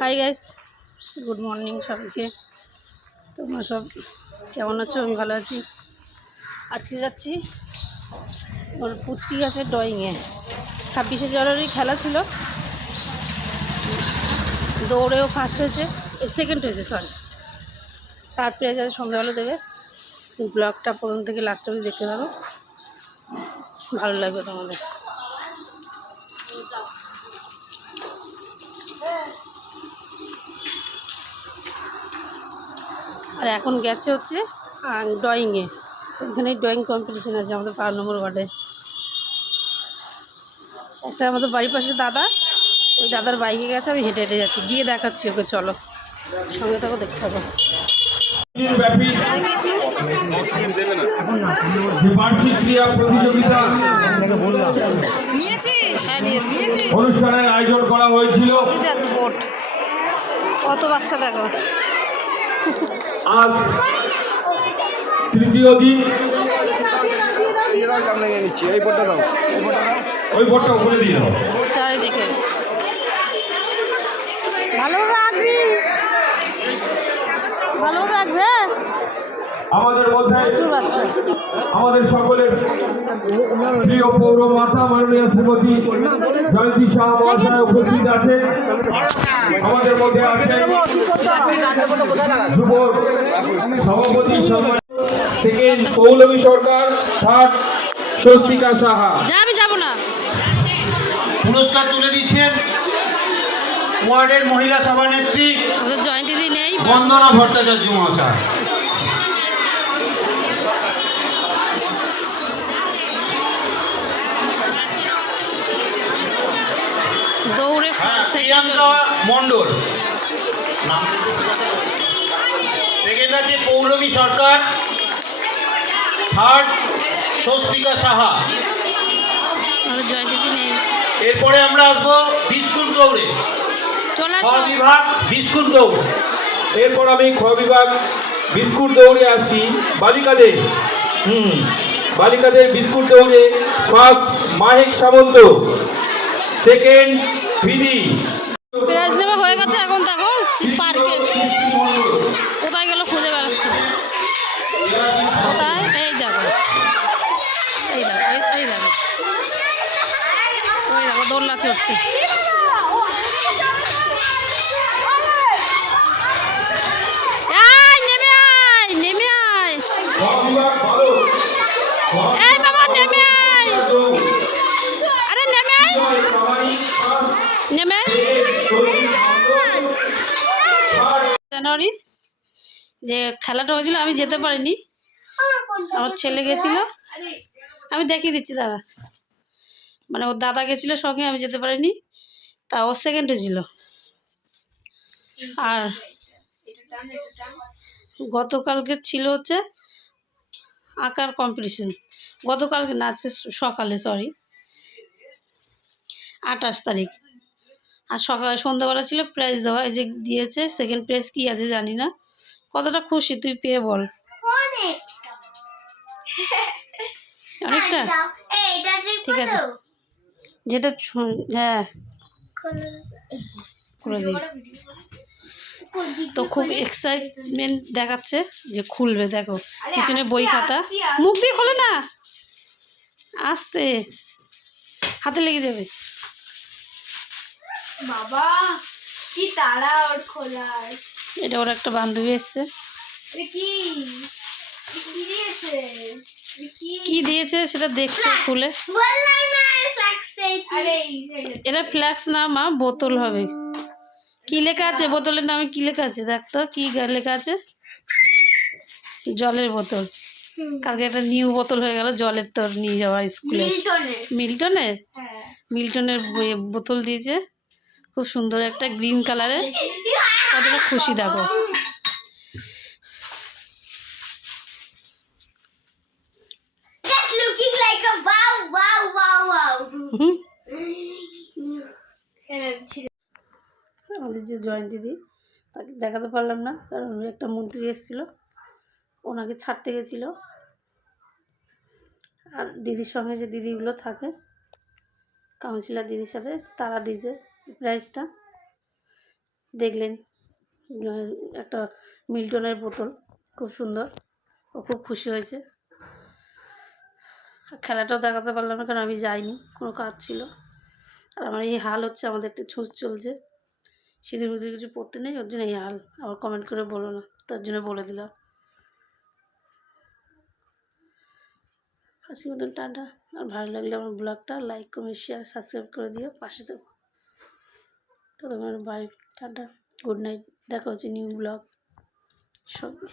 Hi guys, good morning সবাইকে। তোমরা সব কেমন আছো? আমি ভালো আছি। আজকে যাচ্ছি ওর পুচকি গেছে ড্রয়িংয়ে। 26শে জানুয়ারি খেলা ছিল, দৌড়েও ফার্স্ট হয়েছে, সেকেন্ড হয়েছে সরি। থার্ড প্রাইজ আছে, সন্ধ্যাবেলা দেবে। ব্লগটা প্রথম থেকে লাস্ট অবধি দেখতে থাকো, ভালো লাগবে তোমাদের। আর এখন গেছে হচ্ছে ড্রয়িংয়ে। এখানে ড্রয়িং কম্পিটিশন আছে আমাদের 5 নম্বর ওয়ার্ডে। একটা আমাদের বাড়ির পাশে দাদা, ওই দাদার বাইকে গেছে, আমি হেঁটে হেঁটে যাচ্ছি, গিয়ে দেখাচ্ছি ওকে। চলো সঙ্গে থাকো, দেখতে থাকো। অনুষ্ঠানের আয়োজন করা হয়েছিল। কত বাচ্চা দেখো। আজ তৃতীয় দিন। ওই বোর্ডটা উপরে দিয়ে দাও। চারিদিকে ভালো রাখবি, ভালো রাখবে। আমাদের মধ্যে প্রচুর বাচ্চা। আমাদের সকলের প্রিয় পৌর মাতা মাননীয় শ্রীমতী জয়ন্তী শাহ মহাশয় উপস্থিত আছেন। আমাদের মধ্যে আছেন যুব সভাপতি সেকেন্ড পৌলমী সরকার, থার্ড স্বস্তিকা সাহা। আমি যাবো না। পুরস্কার তুলে দিচ্ছেন ওয়ার্ডের মহিলা সভানেত্রী আমাদের জয়ন্তী দিন নেই। বন্দনা ভট্টাচার্য মহাশয়। দৌড়ে প্রিয়াঙ্কা মণ্ডল সেকেন্ড আছে পৌলমী সরকার, থার্ড স্বস্তিকা সাহা। আমাদের জয়ন্তী দিন নেই। এরপরে আমরা আসবো বিস্কুট দৌড়ে, চলে খ আসো। বিভাগ বিস্কুট দৌড়। এরপর আমি খ বিভাগ বিস্কুট দৌড়ে আসি বালিকাদের। বালিকাদের বিস্কুট দৌড়ে ফার্স্ট মাহেক সামন্ত, সেকেন্ড বিধি। প্রাইজ নেওয়া হয়ে গেছে, এখন দেখো পার্কে এসছি। কোথায় গেল খুঁজে বেড়াচ্ছে। কোথায়? এই দেখো, এই দেখো, এই দেখো, ওই দেখো দোলনা চড়ছে। এই নেমে আয়, নেমে আয়, এই বাবা নেমে আয়, আরে নেমে আয়, নেমে জানুয়ারি যে খেলাটা হয়েছিল, আমি যেতে পারিনি, আমার ছেলে গেছিল। আমি দেখিয়ে দিচ্ছি দাদা, মানে ওর দাদা গেছিলো সঙ্গে, আমি যেতে পারিনি। তা ও সেকেন্ড হয়েছিল। আর গতকালকে ছিল হচ্ছে আঁকার কম্পিটিশন। গতকালকে না, আজকে সকালে, সরি 28 তারিখ। আর সকালে সন্ধ্যাবেলা ছিল প্রাইজ দেওয়া, এই যে দিয়েছে। সেকেন্ড প্রাইজ কী আছে জানি না। কতটা খুশি তুই পেয়ে বল? অনেকটা। ঠিক আছে, যেটা হ্যাঁ করে দিই। তো খুব এক্সাইটমেন্ট দেখাচ্ছে যে খুলবে। দেখো পিছনে বই খাতা, মুখ দিয়ে খোলে না, আস্তে, হাতে লেগে যাবে। বাবা কি তাড়া ওর খোলার। এটা ওর একটা বান্ধবী এসছে। কি কি দিয়েছে? কি দিয়েছে সেটা দেখছে খুলে। এটা ফ্ল্যাক্স না মা, বোতল হবে। কি লেখা আছে বোতলের নামে? কি লেখা আছে দেখ তো, কি লেখা আছে? জলের বোতল। কালকে একটা নিউ বোতল হয়ে গেল জলের, তোর নিয়ে যাওয়া স্কুলে। মিল্টনের মিল্টনের বোতল দিয়েছে, খুব সুন্দর একটা গ্রিন কালারের। কতটা খুশি দেখো। আমাদের যে জয়ন্তী দি, তাকে দেখাতে পারলাম না, কারণ একটা মন্ত্রী এসেছিলো, ওনাকে ছাড়তে গেছিলো। আর দিদির সঙ্গে যে দিদিগুলো থাকে, কাউন্সিলর দিদির সাথে, তারা দিয়েছে প্রাইজটা। দেখলেন একটা মিল্টনের বোতল, খুব সুন্দর, ও খুব খুশি হয়েছে। আর খেলাটাও দেখাতে পারলাম না কারণ আমি যাইনি, কোনো কাজ ছিল। আর আমার এই হাল হচ্ছে, আমাদের একটা ছুঁচ চলছে, সিঁদুর মিদুর কিছু পড়তে নেই, ওর জন্য এই হাল। আবার কমেন্ট করে বলো না, তার জন্য বলে দিলাম। আজকের মতন টাটা। আর ভালো লাগলে আমার ব্লগটা লাইক কমেন্ট শেয়ার সাবস্ক্রাইব করে দিও, পাশে থাকো। তো তোমার বাই, টাটা, গুড নাইট, দেখা হচ্ছে নিউ ব্লগ সঙ্গে।